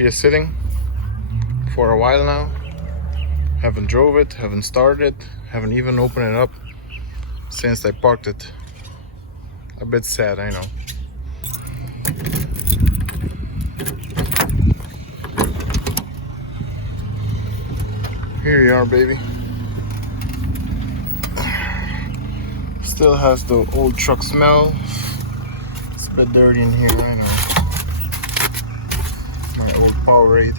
She is sitting for a while now. Haven't drove it, haven't started it, haven't even opened it up since I parked it. A bit sad, I know. Here you are, baby. Still has the old truck smell. It's a bit dirty in here, I know. My old Powerade.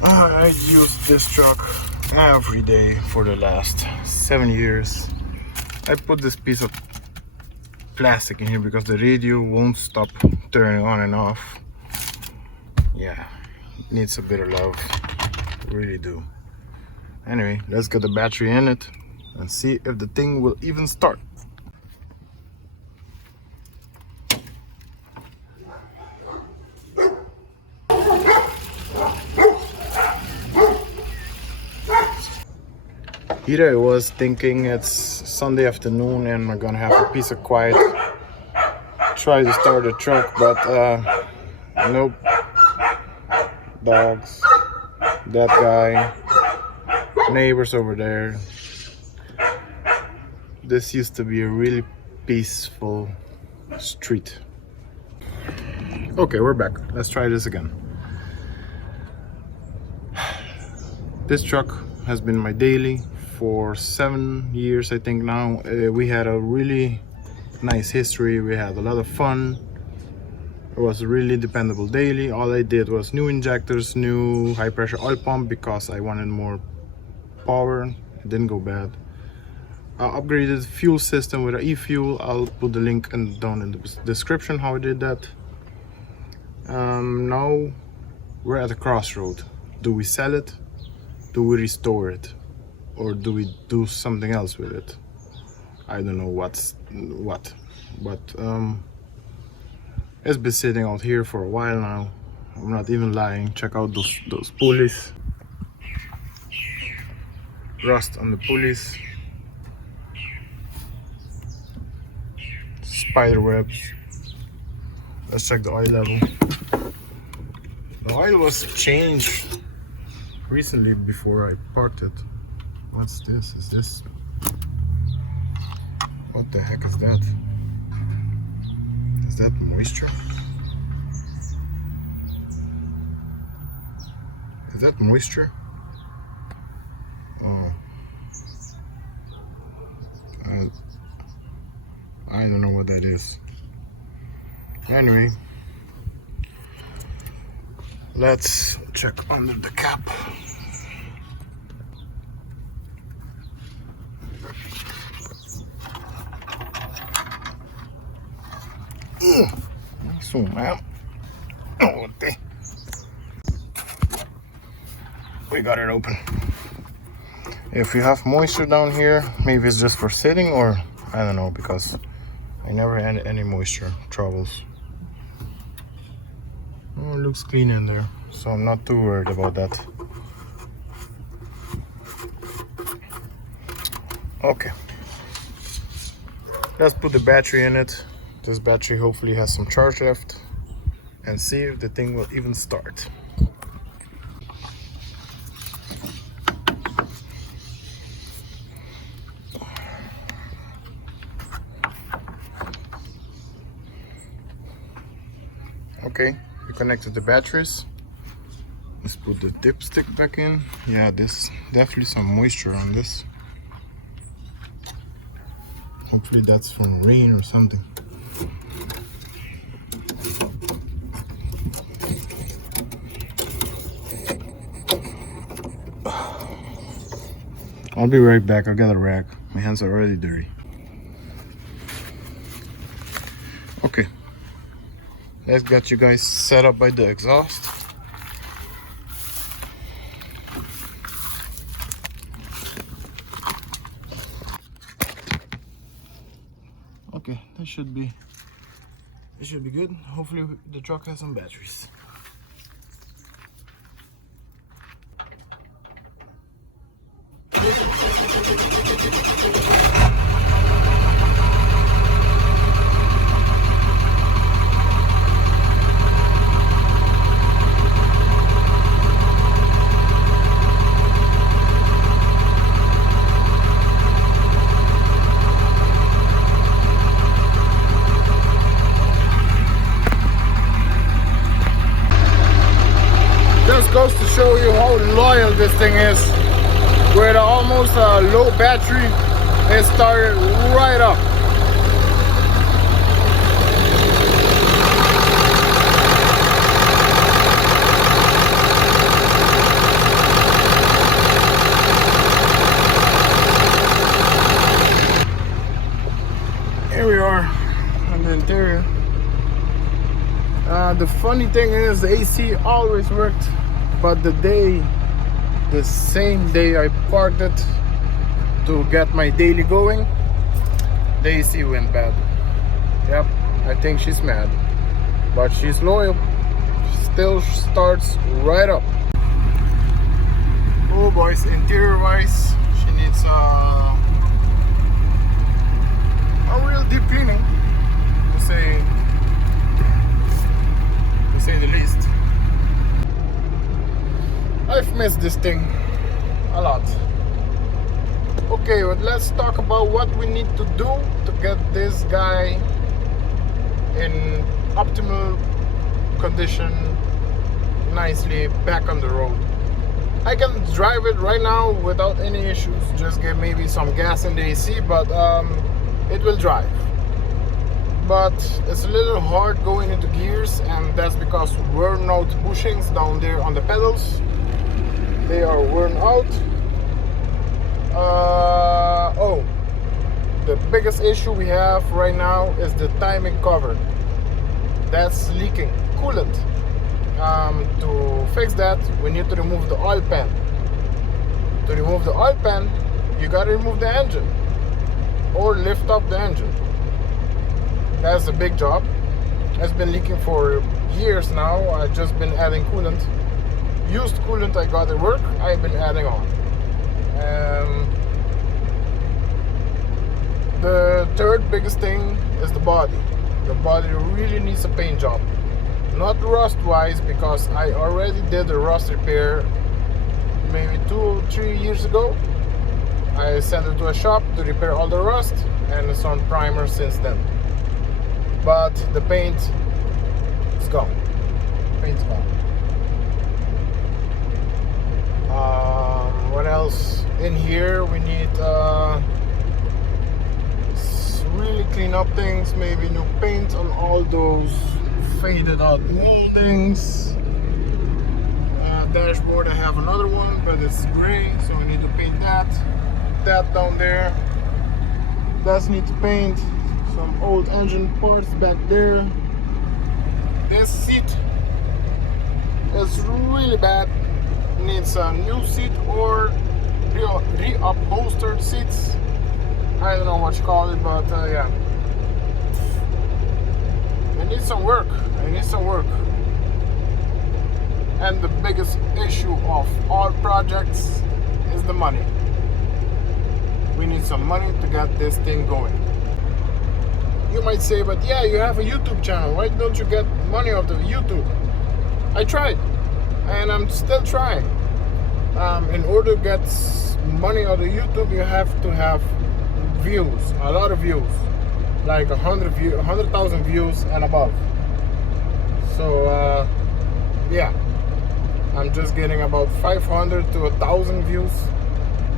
I used this truck every day for the last 7 years. I put this piece of plastic in here because the radio won't stop turning on and off. Yeah, it needs a bit of love. Really do. Anyway, let's get the battery in it and see if the thing will even start. Here I was thinking it's Sunday afternoon and I'm gonna have a piece of quiet, try to start the truck, but nope. Dogs, that guy, neighbors over there. This used to be a really peaceful street. Okay, we're back. Let's try this again. This truck has been my daily for 7 years, I think now. We had a really nice history. We had a lot of fun. It was a really dependable daily. All I did was new injectors, new high pressure oil pump because I wanted more power. It didn't go bad. I upgraded the fuel system with an e-fuel. I'll put the link down in the description how I did that. Now we're at a crossroad. Do we sell it? Do we restore it? Or do we do something else with it? I don't know what's what, but it's been sitting out here for a while now. I'm not even lying. Check out those pulleys. Rust on the pulleys. Spider webs. Let's check the oil level. The oil was changed recently before I parked it. What's this? Is this? What the heck is that? Is that moisture? Is that moisture? Oh. I don't know what that is. Anyway, let's check under the cap. So, man, we got it open. If you have moisture down here, maybe it's just for sitting, or I don't know, because I never had any moisture troubles. Oh, it looks clean in there, so I'm not too worried about that. Okay, let's put the battery in it. This battery hopefully has some charge left, and see if the thing will even start. Okay, we connected the batteries. Let's put the dipstick back in. Yeah, there's definitely some moisture on this. Hopefully that's from rain or something. I'll be right back. I got a rag. My hands are already dirty. Okay, let's get you guys set up by the exhaust. Okay, it should be good. Hopefully the truck has some batteries. thing is, with almost a low battery, it started right up. Here we are on the interior. The funny thing is, the AC always worked, but the same day I parked it to get my daily going, the AC went bad. Yep, I think she's mad, but she's loyal. Still starts right up. Oh boys, interior wise, she needs a real deep cleaning, to say the least. I've missed this thing a lot. Okay, but let's talk about what we need to do to get this guy in optimal condition, nicely back on the road. I can drive it right now without any issues, just get maybe some gas in the AC, but it will drive. But it's a little hard going into gears, and that's because worn out bushings down there on the pedals. They are worn out. Oh, the biggest issue we have right now is the timing cover. That's leaking coolant. To fix that, we need to remove the oil pan. To remove the oil pan, you gotta remove the engine or lift up the engine. That's a big job. It's been leaking for years now. I've just been adding coolant. Used coolant I got at work, I've been adding on. The third biggest thing is the body. The body really needs a paint job. Not rust wise, because I already did a rust repair maybe 2 or 3 years ago. I sent it to a shop to repair all the rust, and it's on primer since then. But the paint is gone. Paint's gone. What else? In here we need really clean up things, maybe new paint on all those faded out moldings. Dashboard, I have another one, but it's gray, so we need to paint that. That down there, does need to paint. Some old engine parts back there. This seat is really bad. Needs a new seat or reupholstered seats. I don't know what you call it, but yeah. It needs some work. It needs some work. And the biggest issue of all projects is the money. We need some money to get this thing going. You might say, but yeah, you have a YouTube channel. Why don't you get money out of YouTube? I tried, and I'm still trying. In order to get money out of YouTube, you have to have views, a lot of views, like 100,000 views and above. So yeah, I'm just getting about 500 to 1,000 views,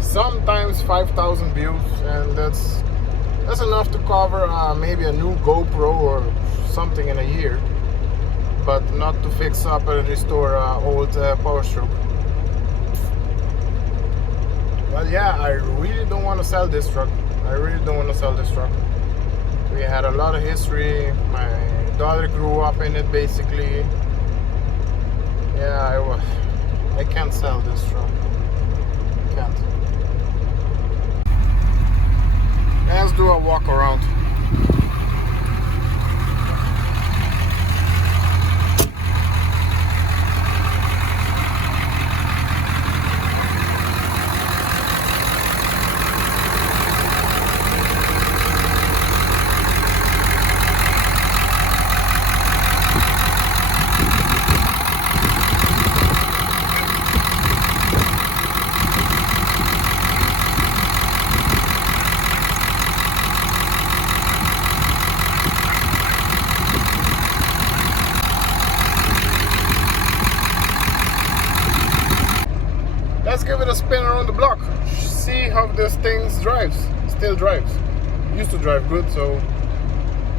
sometimes 5,000 views, and that's enough to cover maybe a new GoPro or something in a year, but not to fix up and restore old Powerstroke. But yeah, I really don't want to sell this truck. I really don't want to sell this truck. We had a lot of history. My daughter grew up in it, basically. Yeah, I can't sell this truck. Can't. Let's do a walk around. see how this thing still drives. Used to drive good, so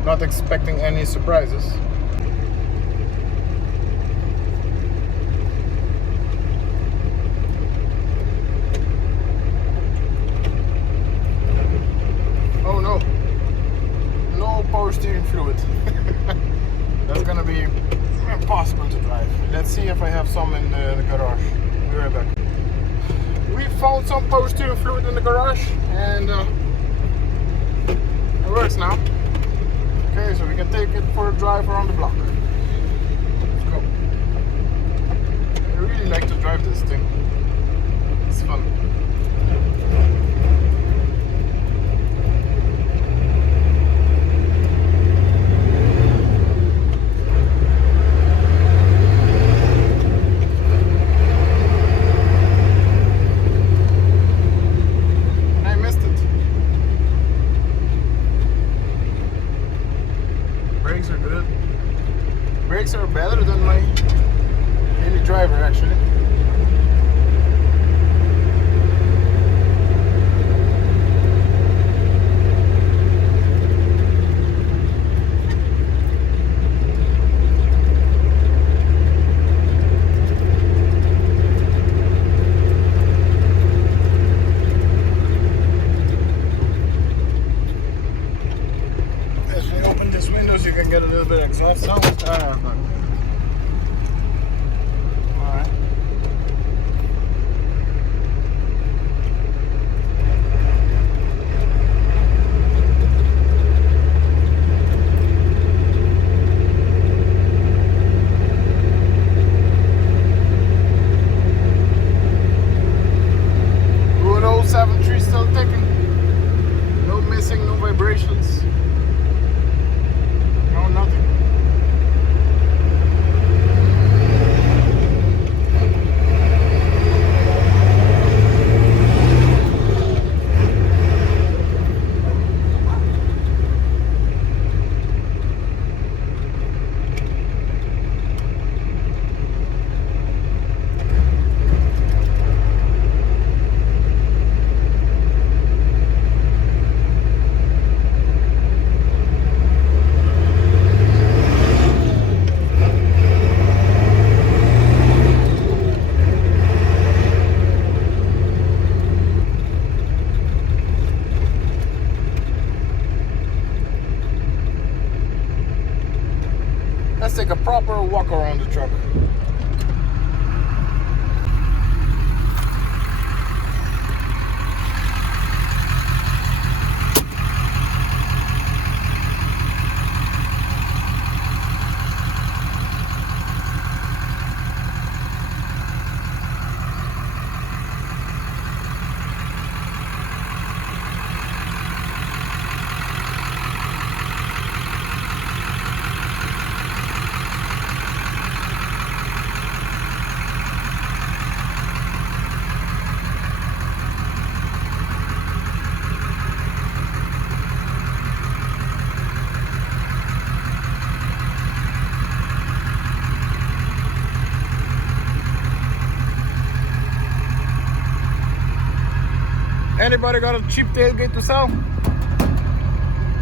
not expecting any surprises. Oh no, no power steering fluid. That's gonna be impossible to drive. Let's see if I have some in the garage. Be right back. We found some power steering fluid in the garage, and it works now. Okay, so we can take it for a drive around the block. Let's go. I really like to drive this thing. It's fun. Brakes are good. Brakes are better than my daily driver, actually. You can get a little bit of exhaust sound. Alright. Good old 7.3 still ticking. No missing, no vibrations. No, nothing. Let's take a proper walk around the truck. Anybody got a cheap tailgate to sell?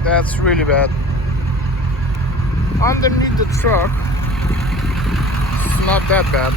That's really bad. Underneath the truck, it's not that bad.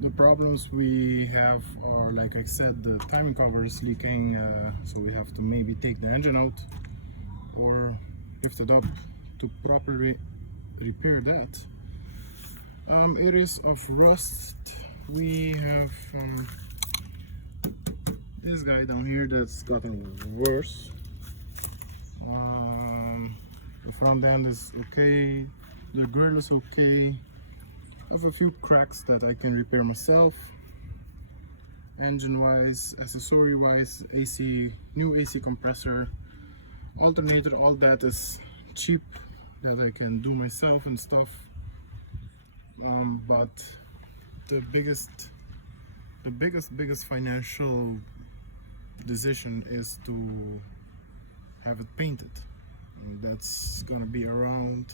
The problems we have are, like I said, the timing cover is leaking, so we have to maybe take the engine out or lift it up to properly repair that. Areas of rust we have this guy down here that's gotten worse. The front end is okay, the grill is okay. I have a few cracks that I can repair myself. Engine wise, accessory wise, new AC compressor, alternator, all that is cheap that I can do myself and stuff. But the biggest financial decision is to have it painted, and that's gonna be around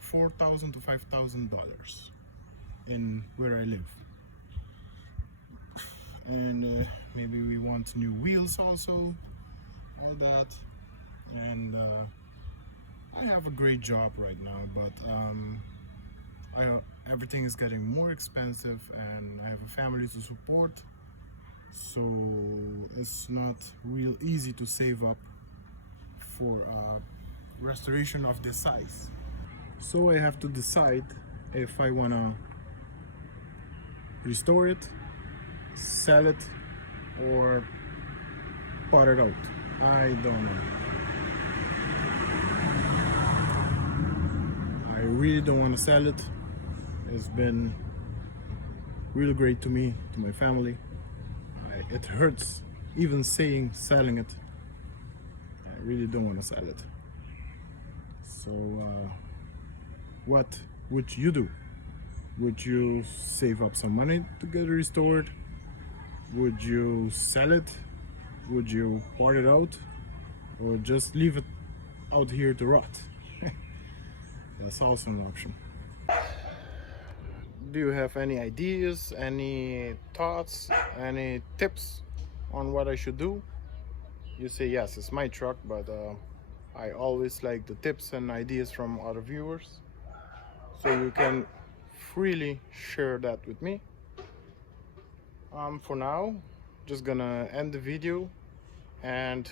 $4,000 to $5,000 in where I live. And maybe we want new wheels also, all that. And I have a great job right now, but everything is getting more expensive, and I have a family to support, so it's not real easy to save up for restoration of this size. So I have to decide if I want to restore it, sell it, or part it out. I don't know. I really don't want to sell it. It's been really great to me, to my family. It hurts even selling it. I really don't want to sell it. So what would you do? Would you save up some money to get it restored? Would you sell it? Would you part it out? Or just leave it out here to rot? That's also an option. Do you have any ideas, any thoughts, any tips on what I should do? You say yes, it's my truck, but I always like the tips and ideas from other viewers, so you can freely share that with me. For now, just gonna end the video, and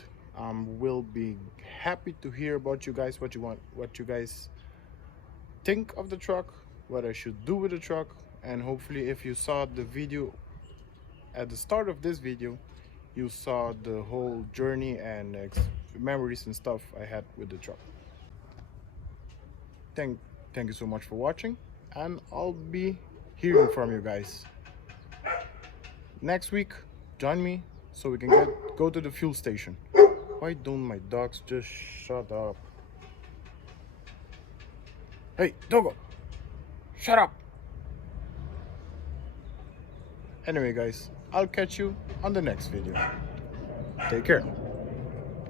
will be happy to hear about you guys, what you guys think of the truck, what I should do with the truck. And hopefully, if you saw the video at the start of this video, you saw the whole journey and memories and stuff I had with the truck. Thank you so much for watching, and I'll be hearing from you guys next week. Join me so we can go to the fuel station. Why don't my dogs just shut up? Hey, doggo, shut up. Anyway guys, I'll catch you on the next video. Take care.